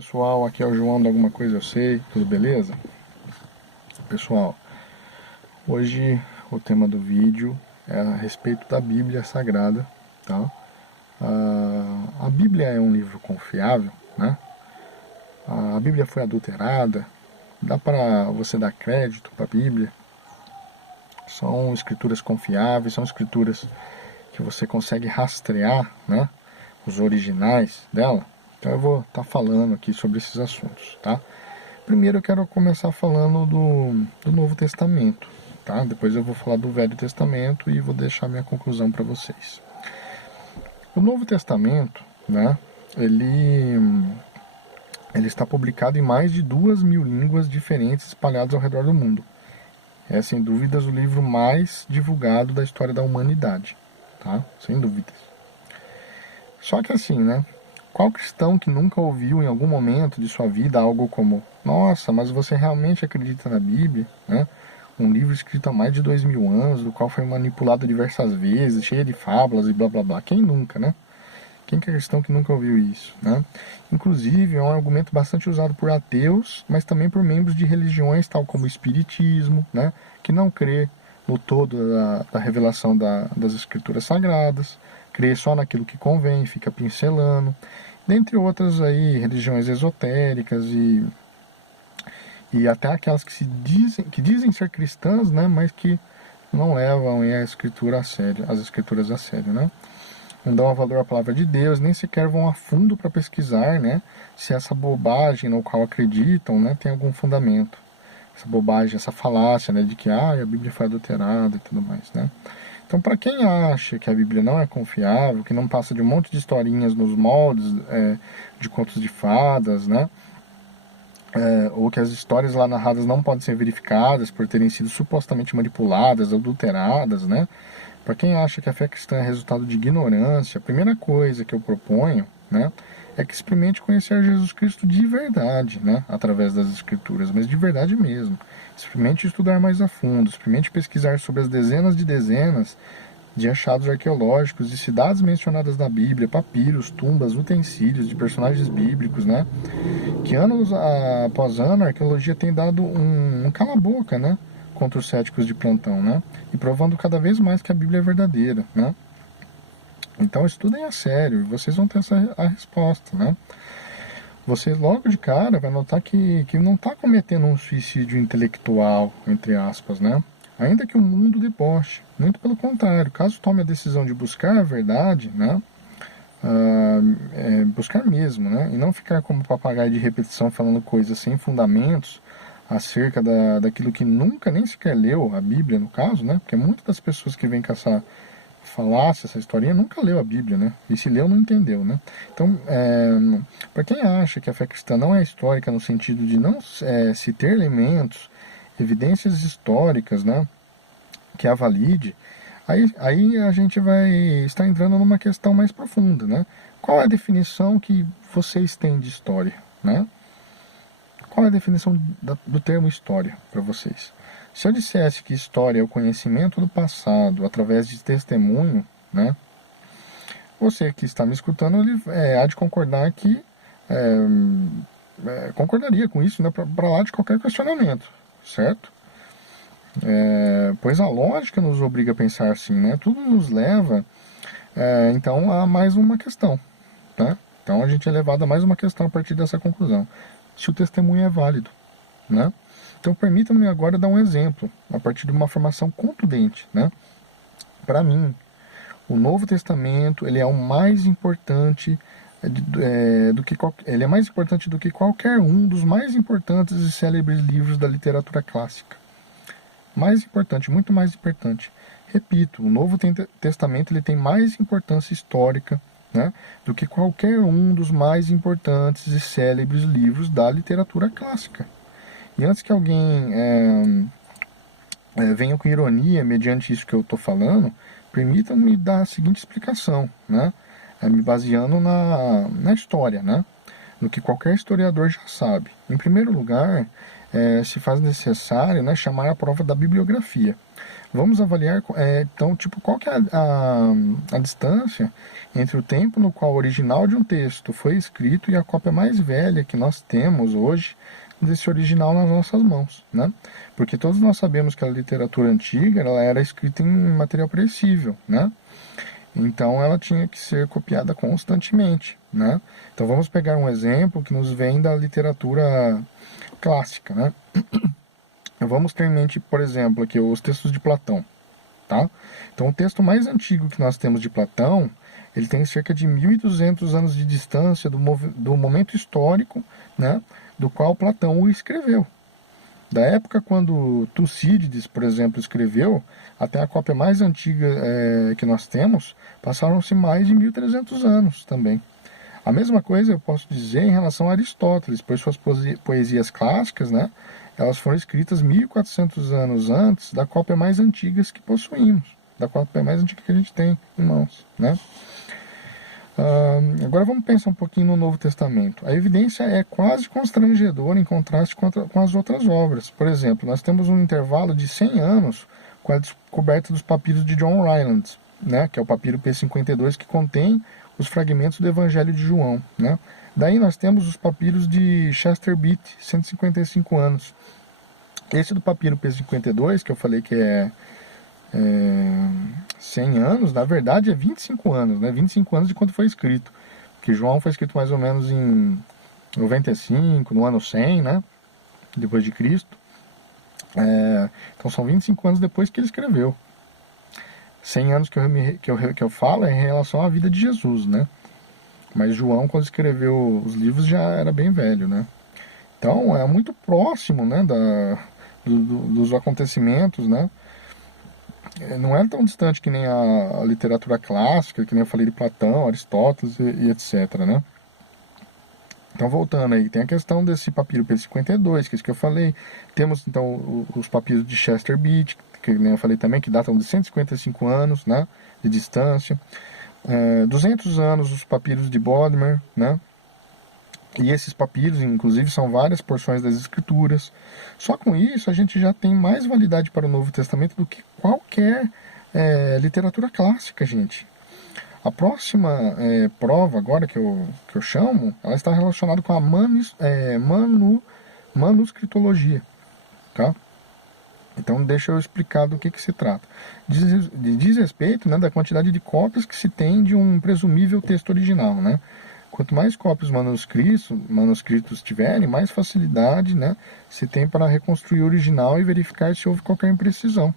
Pessoal, aqui é o João do Alguma Coisa Eu Sei, tudo beleza? Pessoal, hoje o tema do vídeo é a respeito da Bíblia Sagrada, tá? A Bíblia é um livro confiável, né? A Bíblia foi adulterada, dá para você dar crédito para a Bíblia? São escrituras confiáveis, são escrituras que você consegue rastrear, né? Os originais dela. Então eu vou estar falando aqui sobre esses assuntos, tá? Primeiro eu quero começar falando do Novo Testamento, tá? Depois eu vou falar do Velho Testamento e vou deixar minha conclusão para vocês. O Novo Testamento, né? Ele está publicado em mais de 2.000 línguas diferentes espalhadas ao redor do mundo. É sem dúvidas o livro mais divulgado da história da humanidade, tá? Sem dúvidas. Só que assim, né? Qual cristão que nunca ouviu em algum momento de sua vida algo como: nossa, mas você realmente acredita na Bíblia? Né? Um livro escrito há mais de 2.000 anos, do qual foi manipulado diversas vezes, cheio de fábulas e blá blá blá. Quem nunca, né? Quem que é cristão que nunca ouviu isso? Né? Inclusive, é um argumento bastante usado por ateus, mas também por membros de religiões tal como o Espiritismo, né? Que não crê no todo da revelação das Escrituras Sagradas, crê só naquilo que convém, fica pincelando, dentre outras aí, religiões esotéricas e até aquelas que dizem ser cristãs, né? Mas que não levam a escritura a sério, as escrituras a sério, né? Não dão valor à palavra de Deus, nem sequer vão a fundo para pesquisar, né, se essa bobagem no qual acreditam, né, tem algum fundamento. Essa bobagem, essa falácia, né, de que a Bíblia foi adulterada e tudo mais, né. Então, para quem acha que a Bíblia não é confiável, que não passa de um monte de historinhas nos moldes de contos de fadas, né, ou que as histórias lá narradas não podem ser verificadas por terem sido supostamente manipuladas, adulteradas, né, para quem acha que a fé cristã é resultado de ignorância, a primeira coisa que eu proponho, né, é que experimente conhecer Jesus Cristo de verdade, né, através das Escrituras, mas de verdade mesmo. Experimente estudar mais a fundo, experimente pesquisar sobre as dezenas de achados arqueológicos de cidades mencionadas na Bíblia, papiros, tumbas, utensílios de personagens bíblicos, né, que anos após ano a arqueologia tem dado um cala-boca, né, contra os céticos de plantão, né? E provando cada vez mais que a Bíblia é verdadeira, né? Então estudem a sério, e vocês vão ter a resposta, né? Você logo de cara vai notar que não está cometendo um suicídio intelectual, entre aspas, né? Ainda que o mundo deboche. Muito pelo contrário, caso tome a decisão de buscar a verdade, né? Buscar mesmo, né? E não ficar como papagaio de repetição falando coisas sem fundamentos acerca daquilo que nunca nem sequer leu, a Bíblia no caso, né? Porque muitas das pessoas que vêm com essa falácia, essa historinha, nunca leu a Bíblia, né? E se leu, não entendeu, né? Então, para quem acha que a fé cristã não é histórica no sentido de não se ter elementos, evidências históricas, né? Que a valide, aí a gente vai estar entrando numa questão mais profunda, né? Qual é a definição que vocês têm de história, né? Qual é a definição do termo história para vocês? Se eu dissesse que história é o conhecimento do passado através de testemunho, né? Você que está me escutando, ele há de concordar que concordaria com isso, né? Para lá de qualquer questionamento, certo? Pois a lógica nos obriga a pensar assim, né? Tudo nos leva, então, a mais uma questão, tá? Então a gente é levado a mais uma questão a partir dessa conclusão. Se o testemunho é válido, né? Então permita-me agora dar um exemplo, a partir de uma afirmação contundente, né? Para mim, o Novo Testamento, ele é o mais importante ele é mais importante do que qualquer um dos mais importantes e célebres livros da literatura clássica. Mais importante, muito mais importante. Repito, o Novo Testamento ele tem mais importância histórica, né, do que qualquer um dos mais importantes e célebres livros da literatura clássica. E antes que alguém venha com ironia mediante isso que eu estou falando, permita-me dar a seguinte explicação, né, me baseando na história, né, no que qualquer historiador já sabe. Em primeiro lugar, se faz necessário, né, chamar a prova da bibliografia. Vamos avaliar, então, tipo, qual que é a distância entre o tempo no qual o original de um texto foi escrito e a cópia mais velha que nós temos hoje desse original nas nossas mãos, né? Porque todos nós sabemos que a literatura antiga ela era escrita em material perecível, né? Então ela tinha que ser copiada constantemente, né? Então vamos pegar um exemplo que nos vem da literatura clássica, né? Vamos ter em mente, por exemplo, aqui os textos de Platão, tá? Então o texto mais antigo que nós temos de Platão, ele tem cerca de 1.200 anos de distância do momento histórico, né, do qual Platão o escreveu. Da época quando Tucídides, por exemplo, escreveu, até a cópia mais antiga que nós temos, passaram-se mais de 1.300 anos também. A mesma coisa eu posso dizer em relação a Aristóteles, pois suas poesias clássicas, né, elas foram escritas 1.400 anos antes da cópia mais antiga que possuímos, da cópia mais antiga que a gente tem em mãos, né? Agora vamos pensar um pouquinho no Novo Testamento. A evidência é quase constrangedora em contraste com as outras obras. Por exemplo, nós temos um intervalo de 100 anos com a descoberta dos papiros de John Rylands, né, que é o papiro P52, que contém os fragmentos do Evangelho de João, né? Daí nós temos os papiros de Chester Beatty, 155 anos. Esse do papiro P52, que eu falei que é 100 anos, na verdade é 25 anos, né? 25 anos de quando foi escrito. Porque João foi escrito mais ou menos em 95, no ano 100, né? Depois de Cristo. Então são 25 anos depois que ele escreveu. 100 anos que eu falo é em relação à vida de Jesus, né? Mas João, quando escreveu os livros, já era bem velho, né? Então é muito próximo, né, dos acontecimentos, né? Não é tão distante que nem a literatura clássica, que nem eu falei de Platão, Aristóteles e etc, né? Então, voltando aí, tem a questão desse papiro P52, que é isso que eu falei. Temos, então, os papiros de Chester Beatty, que nem eu falei também, que datam de 155 anos, né, de distância. 200 anos os papiros de Bodmer, né? E esses papiros, inclusive, são várias porções das Escrituras. Só com isso a gente já tem mais validade para o Novo Testamento do que qualquer literatura clássica, gente. A próxima prova agora que eu chamo, ela está relacionada com a manuscritologia, tá? Então deixa eu explicar do que se trata. Diz respeito, né, da quantidade de cópias que se tem de um presumível texto original, né? Quanto mais cópias manuscritos tiverem, mais facilidade, né, se tem para reconstruir o original e verificar se houve qualquer imprecisão.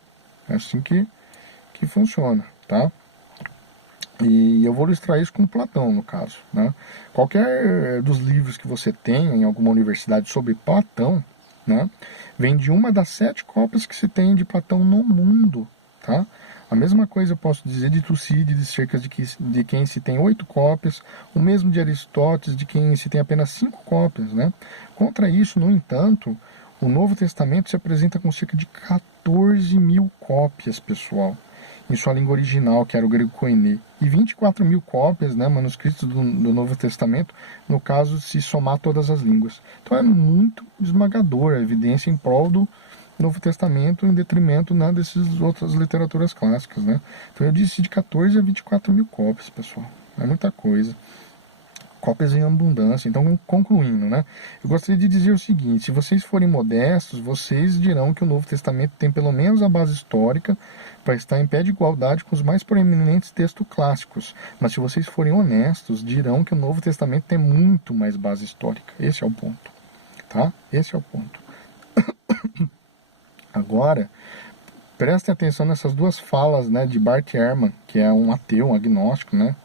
É assim que funciona, tá? E eu vou ilustrar isso com Platão, no caso, né? Qualquer dos livros que você tenha em alguma universidade sobre Platão, né, vem de uma das 7 cópias que se tem de Platão no mundo, tá? A mesma coisa eu posso dizer de Tucídides, cerca de quem se tem 8 cópias, o mesmo de Aristóteles, de quem se tem apenas 5 cópias, né? Contra isso, no entanto, o Novo Testamento se apresenta com cerca de 14.000 cópias, pessoal, em sua língua original, que era o grego koiné, e 24.000 cópias, né, manuscritos do Novo Testamento, no caso, se somar todas as línguas. Então é muito esmagador a evidência em prol do Novo Testamento, em detrimento, né, dessas outras literaturas clássicas, né? Então eu disse de 14 a 24.000 cópias, pessoal. É muita coisa. Cópias em abundância. Então, concluindo, né, eu gostaria de dizer o seguinte: se vocês forem modestos, vocês dirão que o Novo Testamento tem pelo menos a base histórica para estar em pé de igualdade com os mais proeminentes textos clássicos. Mas se vocês forem honestos, dirão que o Novo Testamento tem muito mais base histórica. Esse é o ponto, tá? Esse é o ponto. Agora, prestem atenção nessas duas falas, né, de Bart Ehrman, que é um ateu, um agnóstico, né?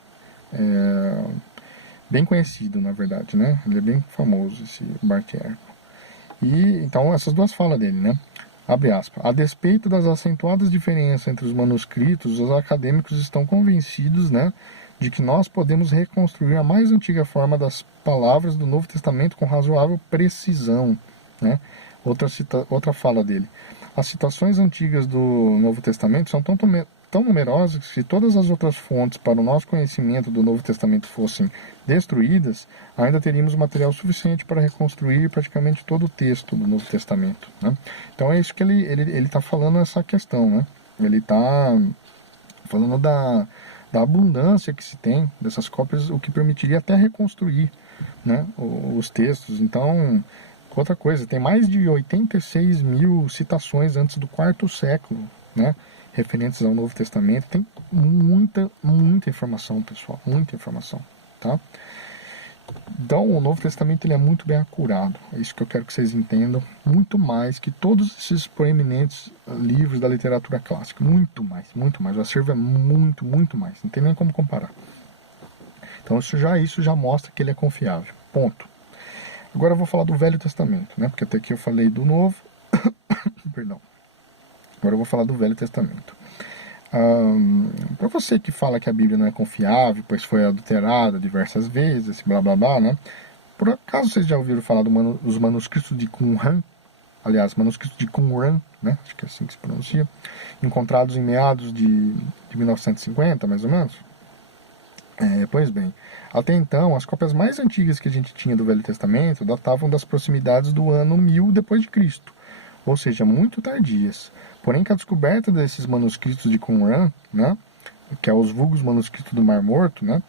Bem conhecido, na verdade, né? Ele é bem famoso, esse Bart Ehrman. E então essas duas falas dele, né? Abre aspas. A despeito das acentuadas diferenças entre os manuscritos, os acadêmicos estão convencidos, né, de que nós podemos reconstruir a mais antiga forma das palavras do Novo Testamento com razoável precisão, né? Outra fala dele. As citações antigas do Novo Testamento são tão numerosas que, se todas as outras fontes para o nosso conhecimento do Novo Testamento fossem destruídas, ainda teríamos material suficiente para reconstruir praticamente todo o texto do Novo Testamento, né? Então é isso que ele está falando, essa questão, né? Ele está falando da abundância que se tem dessas cópias, o que permitiria até reconstruir, né, os textos. Então, outra coisa, tem mais de 86 mil citações antes do quarto século, né, referentes ao Novo Testamento. Tem muita informação, pessoal, muita informação, tá? Então, o Novo Testamento ele é muito bem acurado, é isso que eu quero que vocês entendam, muito mais que todos esses proeminentes livros da literatura clássica, muito mais, o acervo é muito mais, não tem nem como comparar. Então, isso já mostra que ele é confiável, ponto. Agora eu vou falar do Velho Testamento, né, porque até aqui eu falei do Novo, perdão, agora eu vou falar do Velho Testamento. Para você que fala que a Bíblia não é confiável, pois foi adulterada diversas vezes, esse blá blá blá, né? Por acaso vocês já ouviram falar dos manuscritos de Qumran? Aliás, manuscritos de Qumran, né? Acho que é assim que se pronuncia. Encontrados em meados de 1950, mais ou menos? Pois bem, até então, as cópias mais antigas que a gente tinha do Velho Testamento datavam das proximidades do ano 1000 depois de Cristo, ou seja, muito tardias. Porém, com a descoberta desses manuscritos de Qumran, né, que é os vulgos manuscritos do Mar Morto, né,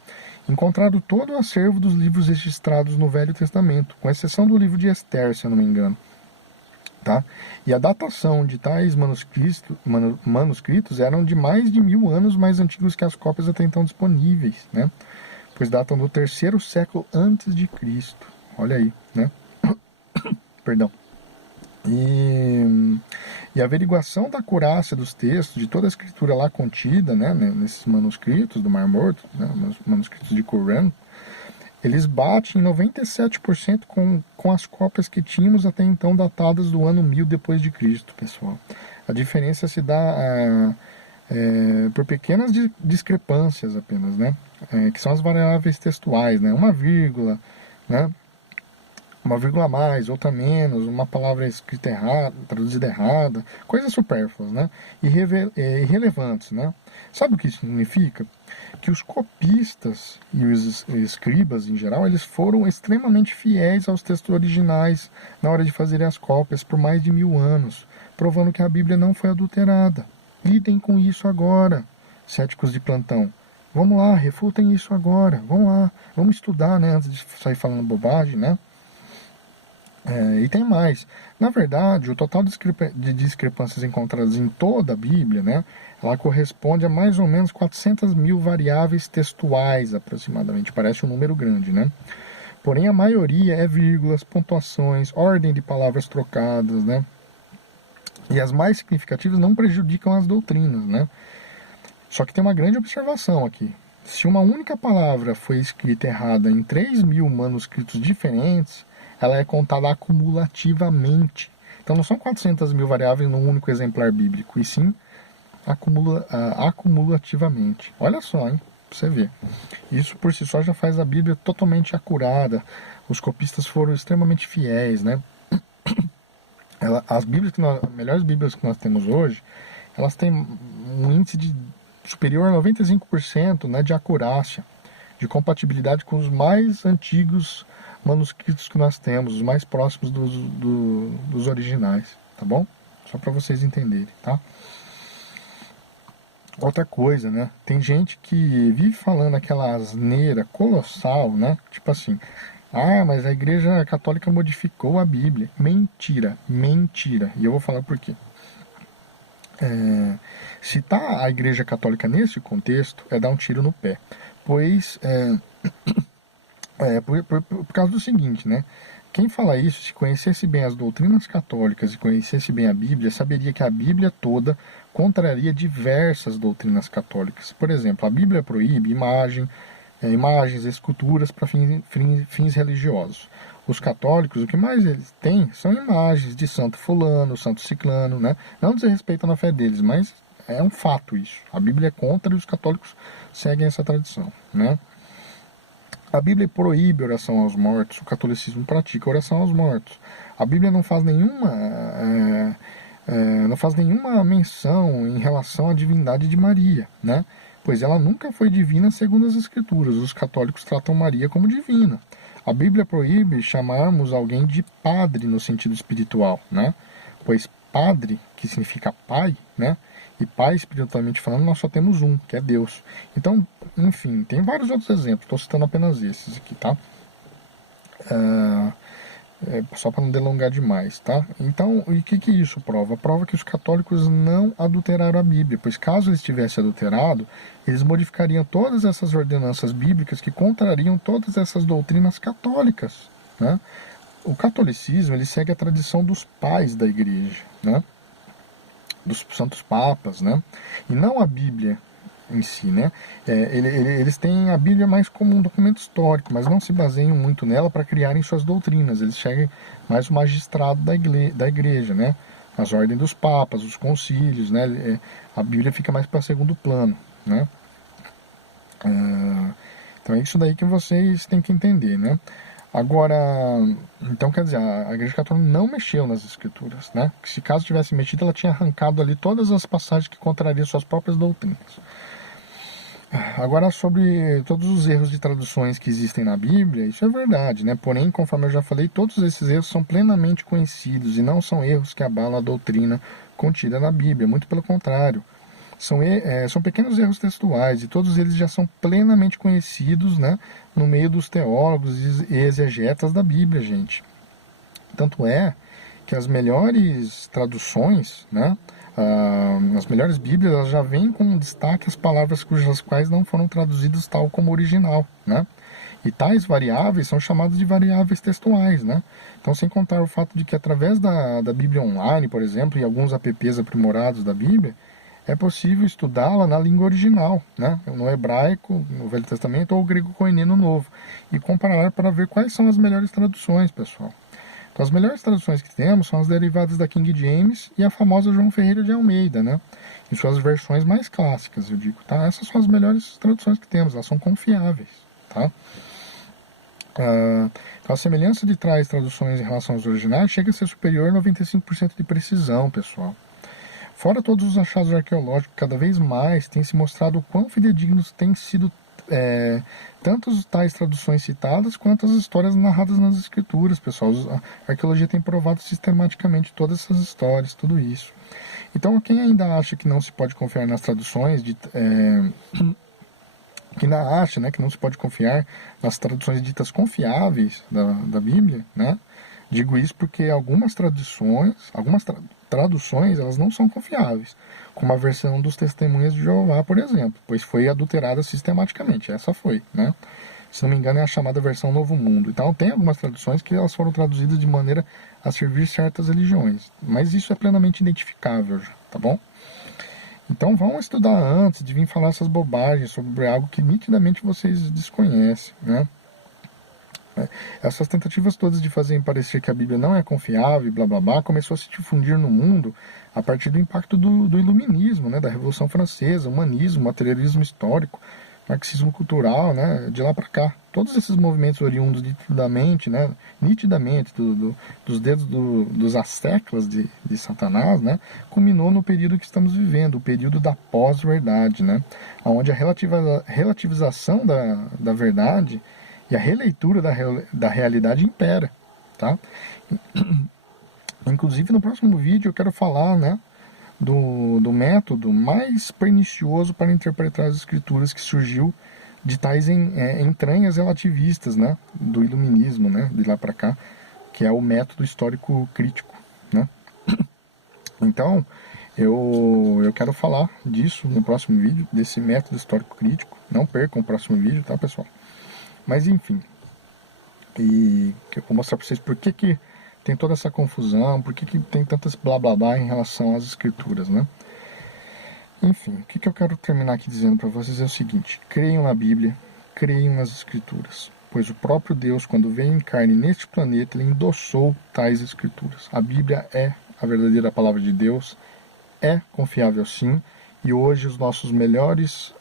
encontraram todo o acervo dos livros registrados no Velho Testamento, com exceção do livro de Esther, se eu não me engano. Tá? E a datação de tais manuscritos eram de mais de 1000 anos mais antigos que as cópias até então disponíveis, né, pois datam do 3º século antes de Cristo. Olha aí, né? Perdão. E a averiguação da acurácia dos textos, de toda a escritura lá contida, né, nesses manuscritos do Mar Morto, né, manuscritos de Qumran, eles batem em 97% com as cópias que tínhamos até então datadas do ano 1000 depois de Cristo, pessoal. A diferença se dá por pequenas discrepâncias apenas, né, que são as variáveis textuais, né, uma vírgula, né, uma vírgula a mais, outra a menos, uma palavra escrita errada, traduzida errada, coisas supérfluas, né? Irrelevantes, né? Sabe o que isso significa? Que os copistas e os escribas, em geral, eles foram extremamente fiéis aos textos originais na hora de fazerem as cópias por mais de 1000 anos, provando que a Bíblia não foi adulterada. Lidem com isso agora, céticos de plantão. Vamos lá, refutem isso agora, vamos lá, vamos estudar, né, antes de sair falando bobagem, né? E tem mais. Na verdade, o total de discrepâncias encontradas em toda a Bíblia, né, ela corresponde a mais ou menos 400 mil variáveis textuais, aproximadamente. Parece um número grande, né? Porém, a maioria é vírgulas, pontuações, ordem de palavras trocadas, né? E as mais significativas não prejudicam as doutrinas, né? Só que tem uma grande observação aqui. Se uma única palavra foi escrita errada em 3.000 manuscritos diferentes, ela é contada acumulativamente. Então não são 400 mil variáveis num único exemplar bíblico, e sim acumulativamente. Olha só, hein? Pra você ver. Isso por si só já faz a Bíblia totalmente acurada. Os copistas foram extremamente fiéis, né? As melhores Bíblias que nós temos hoje, elas têm um índice superior a 95%, né, de acurácia, de compatibilidade com os mais antigos manuscritos que nós temos, os mais próximos dos originais, tá bom? Só para vocês entenderem, tá? Outra coisa, né? Tem gente que vive falando aquela asneira colossal, né? Tipo assim, mas a Igreja Católica modificou a Bíblia. Mentira, mentira. E eu vou falar por quê. Citar a Igreja Católica nesse contexto é dar um tiro no pé, pois por causa do seguinte, né? Quem fala isso, se conhecesse bem as doutrinas católicas e conhecesse bem a Bíblia, saberia que a Bíblia toda contraria diversas doutrinas católicas. Por exemplo, a Bíblia proíbe imagens, esculturas para fins religiosos. Os católicos, o que mais eles têm são imagens de santo fulano, santo ciclano, né? Não desrespeitando a fé deles, mas é um fato isso. A Bíblia é contra e os católicos seguem essa tradição, né? A Bíblia proíbe oração aos mortos, o catolicismo pratica oração aos mortos. A Bíblia não faz nenhuma menção em relação à divindade de Maria, né? Pois ela nunca foi divina segundo as Escrituras. Os católicos tratam Maria como divina. A Bíblia proíbe chamarmos alguém de padre no sentido espiritual, né? Pois Padre, que significa pai, né? E pai, espiritualmente falando, nós só temos um, que é Deus. Então, enfim, tem vários outros exemplos, estou citando apenas esses aqui, tá? Só para não delongar demais, tá? Então, e o que isso prova? Prova que os católicos não adulteraram a Bíblia, pois caso eles tivessem adulterado, eles modificariam todas essas ordenanças bíblicas que contrariam todas essas doutrinas católicas, né? O catolicismo, ele segue a tradição dos pais da igreja, né? Dos santos papas, né? E não a Bíblia em si, né? Eles têm a Bíblia mais como um documento histórico, mas não se baseiam muito nela para criarem suas doutrinas. Eles seguem mais o magistrado da igreja, né? As ordens dos papas, os concílios, né? A Bíblia fica mais para segundo plano, né? Então é isso daí que vocês têm que entender, né? Agora, então quer dizer, a Igreja Católica não mexeu nas Escrituras, né? Se caso tivesse mexido, ela tinha arrancado ali todas as passagens que contrariam suas próprias doutrinas. Agora, sobre todos os erros de traduções que existem na Bíblia, isso é verdade, né? Porém, conforme eu já falei, todos esses erros são plenamente conhecidos e não são erros que abalam a doutrina contida na Bíblia, muito pelo contrário. São pequenos erros textuais e todos eles já são plenamente conhecidos, né, no meio dos teólogos e exegetas da Bíblia, gente. Tanto é que as melhores traduções, né, as melhores Bíblias, elas já vêm com destaque as palavras cujas quais não foram traduzidas tal como original, né? E tais variáveis são chamadas de variáveis textuais, né? Então, sem contar o fato de que através da Bíblia Online, por exemplo, e alguns apps aprimorados da Bíblia, é possível estudá-la na língua original, né? No hebraico, no Velho Testamento, ou grego koiné no Novo, e comparar para ver quais são as melhores traduções, pessoal. Então, as melhores traduções que temos são as derivadas da King James e a famosa João Ferreira de Almeida, né? Em suas versões mais clássicas, eu digo, tá? Essas são as melhores traduções que temos, elas são confiáveis, tá? Então, a semelhança de tais traduções em relação aos originais chega a ser superior a 95% de precisão, pessoal. Fora todos os achados arqueológicos, cada vez mais tem se mostrado o quão fidedignos têm sido tanto as tais traduções citadas quanto as histórias narradas nas escrituras, pessoal. A arqueologia tem provado sistematicamente todas essas histórias, tudo isso. Então, quem ainda acha que não se pode confiar nas traduções, que ainda acha, né, que não se pode confiar nas traduções ditas confiáveis da Bíblia, né? Digo isso porque algumas traduções, elas não são confiáveis, como a versão dos Testemunhas de Jeová, por exemplo, pois foi adulterada sistematicamente. Essa foi, né? Se não me engano, é a chamada versão Novo Mundo. Então, tem algumas traduções que elas foram traduzidas de maneira a servir certas religiões, mas isso é plenamente identificável, tá bom? Então, vão estudar antes de vir falar essas bobagens sobre algo que nitidamente vocês desconhecem, né? Essas tentativas todas de fazerem parecer que a Bíblia não é confiável e blá blá blá começou a se difundir no mundo a partir do impacto do iluminismo, né, da Revolução Francesa, humanismo, materialismo histórico, marxismo cultural, né, de lá para cá. Todos esses movimentos oriundos nitidamente dos dedos dos asseclas de Satanás, né, culminou no período que estamos vivendo, o período da pós-verdade, né, onde a relativização da verdade e a releitura da realidade impera, tá? Inclusive, no próximo vídeo eu quero falar, né, do método mais pernicioso para interpretar as escrituras que surgiu de tais entranhas relativistas, né, do iluminismo, né, de lá para cá, que é o método histórico crítico, né? Então, eu quero falar disso no próximo vídeo, desse método histórico crítico. Não percam o próximo vídeo, tá, pessoal? Mas enfim, e eu vou mostrar para vocês por que tem toda essa confusão, por que tem tantas blá blá blá em relação às escrituras, né? Enfim, o que eu quero terminar aqui dizendo para vocês é o seguinte: creiam na Bíblia, creiam nas escrituras, pois o próprio Deus, quando veio em carne neste planeta, ele endossou tais escrituras. A Bíblia é a verdadeira palavra de Deus, é confiável sim, e hoje as nossas melhores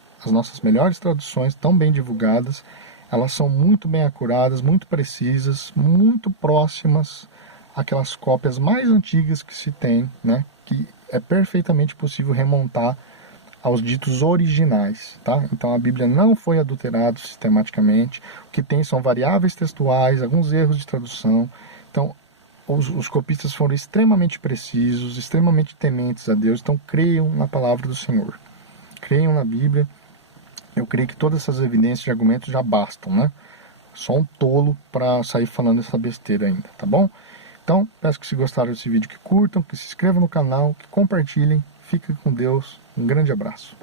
traduções, tão bem divulgadas, elas são muito bem acuradas, muito precisas, muito próximas àquelas cópias mais antigas que se tem, né? Que é perfeitamente possível remontar aos ditos originais, tá? Então a Bíblia não foi adulterada sistematicamente. O que tem são variáveis textuais, alguns erros de tradução. Então os copistas foram extremamente precisos, extremamente tementes a Deus, então creiam na palavra do Senhor. Creiam na Bíblia. Eu creio que todas essas evidências e argumentos já bastam, né? Só um tolo para sair falando essa besteira ainda, tá bom? Então, peço que se gostaram desse vídeo que curtam, que se inscrevam no canal, que compartilhem. Fiquem com Deus. Um grande abraço.